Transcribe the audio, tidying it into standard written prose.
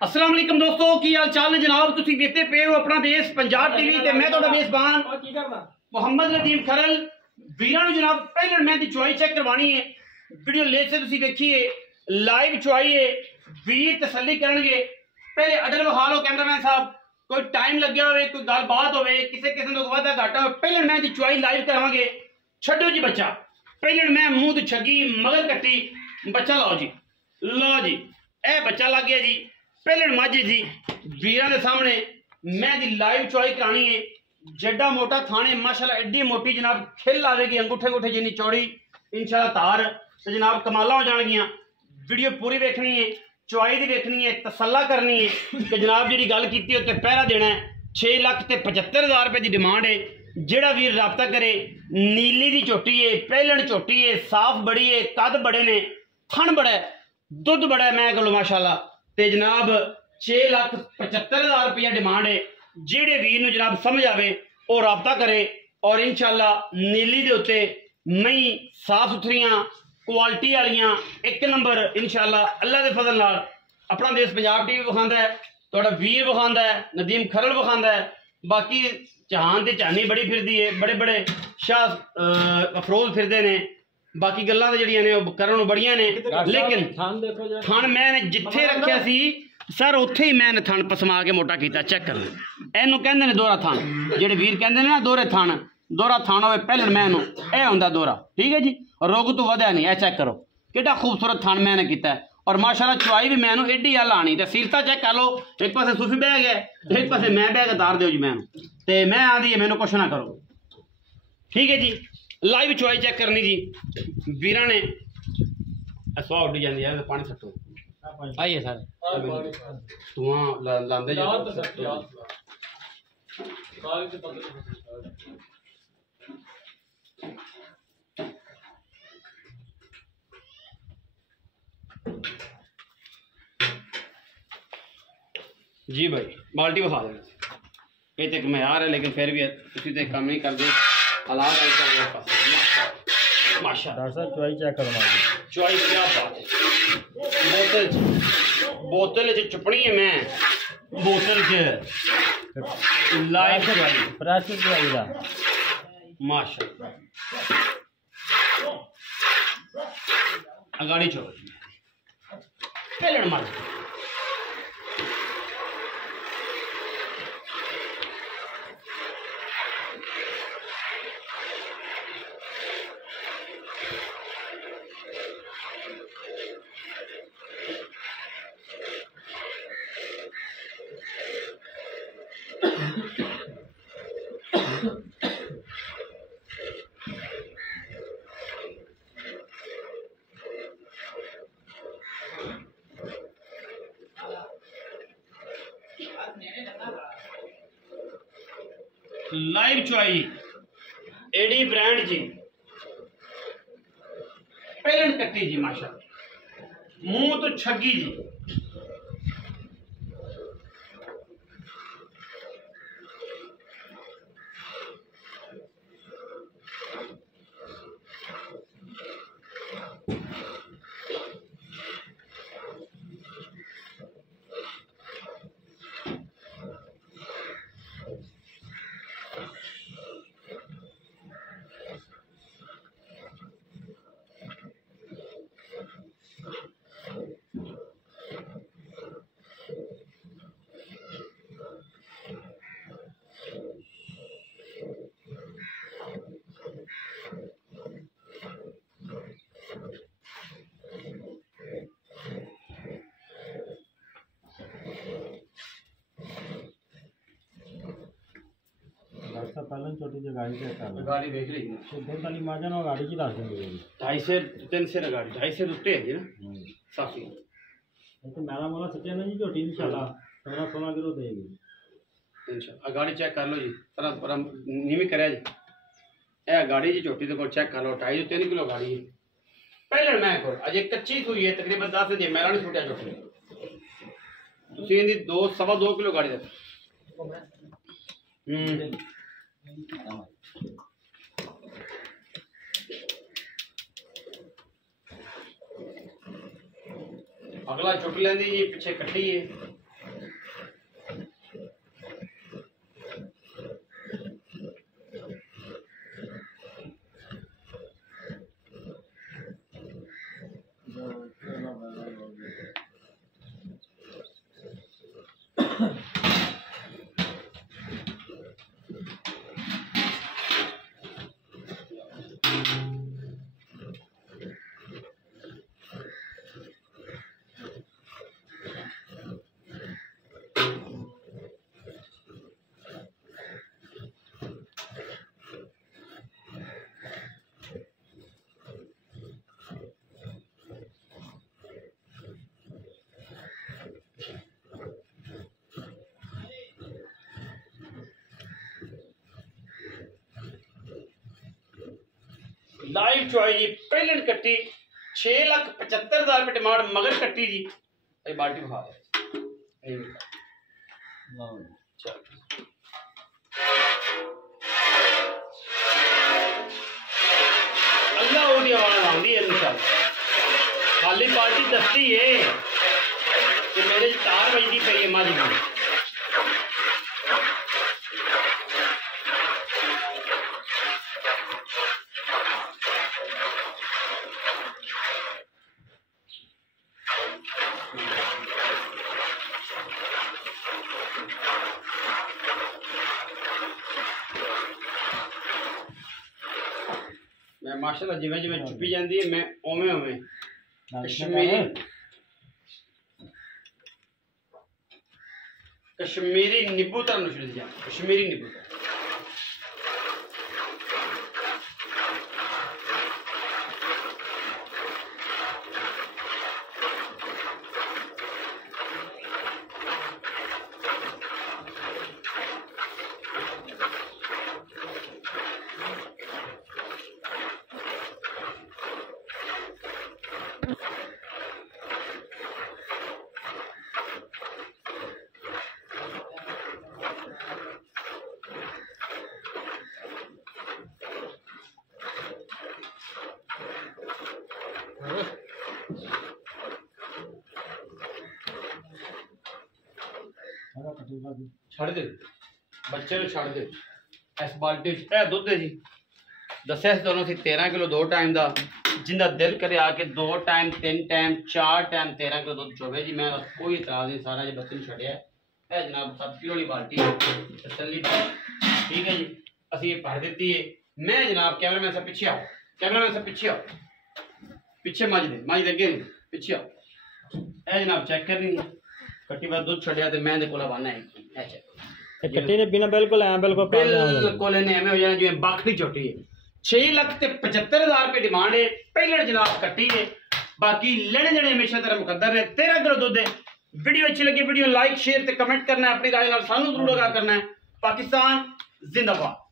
अस्सलाम वालेकुम दोस्तों, की हाल चाल ने जनाब। तुसी देखते पे हो अपना देश पंजाब टीवी ते मैं तुहाडा मेजबान मोहम्मद नदीम खरल। वीरां नूं जनाब पहले मैं दी चुआई चेक करवानी है। वीडियो लेट से तुसी देखिए, लाइव चुआई है, वीर तसल्ली करनगे। पहले अडल विखा लो कैमरामैन साहब, कोई टाइम लग्या होवे, कोई गलबात होवे, किसी किस्म दा वादा घाटा होवे, पहले मैं दी चुआई लाइव करावांगे। छड्डो जी बच्चा, पहले मैं मुंह तो छगी मगर कट्टी बच्चा लाओ जी, लो जी, ए बच्चा लग गया जी। पहले माझी जी वीरां दे सामने मैं दी लाइव चुआई करानी है। जड्डा मोटा थाने माशाल्लाह, एड्डी मोटी जनाब खिल आवेगी, अंगूठे अंगूठे जिन्नी चौड़ी इंशाल्लाह धार तो जनाब कमाला हो जाएगियां। वीडियो पूरी देखनी है, चुआई दी देखनी है, तसल्ला करनी है कि जनाब जी गल की उत्ते पहरा देना है। 6,75,000 रुपए की डिमांड है। जेड़ा वीर रबता करे, नीली दी झोटी है, पहलन झोटी है, साफ बड़ी है, कद बड़े ने, थन बड़ा है, दुध बड़ा है मैं कहूँ माशाल्लाह। ते जनाब 6,75,000 रुपया डिमांड है। जेड़े वीर नूं जनाब समझ आवे और रबता करे और इंशाल्लाह नीली दे उत्ते मई साफ सुथरियां क्वालिटी वालियां एक नंबर इंशाल्लाह अल्लाह दे फजल नाल अपना देश पंजाब टीवी विखांदा है, तुहाडा वीर विखांदा है, नदीम खरल विखांदा है। बाकी जहान ते चानी बड़ी फिरदी है, बड़े बड़े शाह अफरोज फिरदे ने। बाकी गल्लां ते जड़ियां ने करन बड़ियां ने, लेकिन थन मैं जिथे रखिया सी सर उत्थे ही मैं थन पसमा के मोटा किया। चेक कर इनू कहंदे ने दोहरा थन, जेडे वीर कहंदे ने ना दोहरे थन, दोहरा थन होवे पहले मैनू ए हुंदा दोहरा, ठीक है जी। रोग तो वधिया नहीं। ए चेक करो कितना खूबसूरत थन मैंने किया है और माशाल्लाह चुआई भी मैनू एडी हल आनी। तो सीलता चेक कर लो, एक पासे सूफी बह गया, एक पासे मैं बह के तार दो जी मैनू, तो मैं आंदी है मैनू कुछ ना करो, ठीक है जी। लाइव चुआई चेक करनी जी। वीरा ने सुहा उड्डी जाती है, पानी सट्टो आइए सर, धुआं लांदे जी भाई। बाल्टी विखा देना, ये तो एक मयार है, लेकिन फिर भी तुसी तो काम नहीं करते। हालात माशाल्लाह चुआई चेक करवा, चुआई क्या बात है। बोतल च चुपनी है, मैं बोतल च लाइव चुआई फ्रेश चुआई दा माशाल्लाह। अगाड़ी छोड़ो खेलन मत। लाइव चुआई एडी ब्रांड जी, पहलन कट्टी जी माशाल्लाह, मुंह तो छगी जी। पहले छोटी सी गाड़ी चेक कर, गाड़ी देख ली दुध वाली माजा ना गाड़ी की दस देंगे 2.5 से 3 से गाड़ी 2.5 से उत्ते है ना साफी। तो मेरा मोला सच्चा ना जी झोटी इंशाल्लाह 16 किलो देगी इंशाल्लाह। गाड़ी चेक कर लो जी, तरह पर नीवी करे जी। ए गाड़ी जी झोटी तो चेक कर लो, 2.5 से 3 किलो गाड़ी है। पहले मैं को अजे कच्ची हुई है, तकरीबन 10 दिन मेरा नहीं छूटा झोटी। तुसी इंदी 2-2.25 किलो गाड़ी दे अगला चुट लेंदी जी, पिछे कट्टी है। लाइव चॉइस जी पहले कट्टी 6,75,000 रुपये डिमांड मगर कट्टी जी ये बाल्टी बहा अल्लाह वो आवाज आती है इंशाल्लाह खाली बाल्टी दसती है कि मेरे 4 बजती पई है माझी में मैं माशाल्लाह जिवें जिवें छुपी जाती है मैं उवें उवें कश्मीरी नींबू तर नुशरी जा कश्मीरी नींबू छड़ दे बच्चे को छड़ दे इस बाल्टी दुध है जी दसिया दोनों से 13 किलो 2 टाइम का जिंदा दिल करे आके 2 टाइम 3 टाइम 4 टाइम 13 किलो दुध चोवे जी मैं कोई इतराज नहीं सारा जो बच्चे छड़िया है जनाब 7 किलो वाली बाल्टी तसल्ली ठीक है जी असी ये भर दी है मैं जनाब कैमरामैन से पीछे आओ कैमरामैन से पीछे आओ पीछे मज दे अगे पीछे आओ जनाब चेक कर रही कट्टी बार दूध छड़िया तो मैं कोला बना है कट्टी ने पीना बिल्कुल बिल्कुल एवें हो जाना जिवें बाखड़ी झोटी है 6,75,000 रुपये डिमांड है पहले जनाब कट्टी है बाकी लेने देने हमेशा तेरा मुकद्दर है 13 किलो दूध है वीडियो अच्छी लगी वीडियो लाइक शेयर ते कमेंट करना है अपनी राय सानू जरूर आगाह करना है पाकिस्तान जिंदाबाद।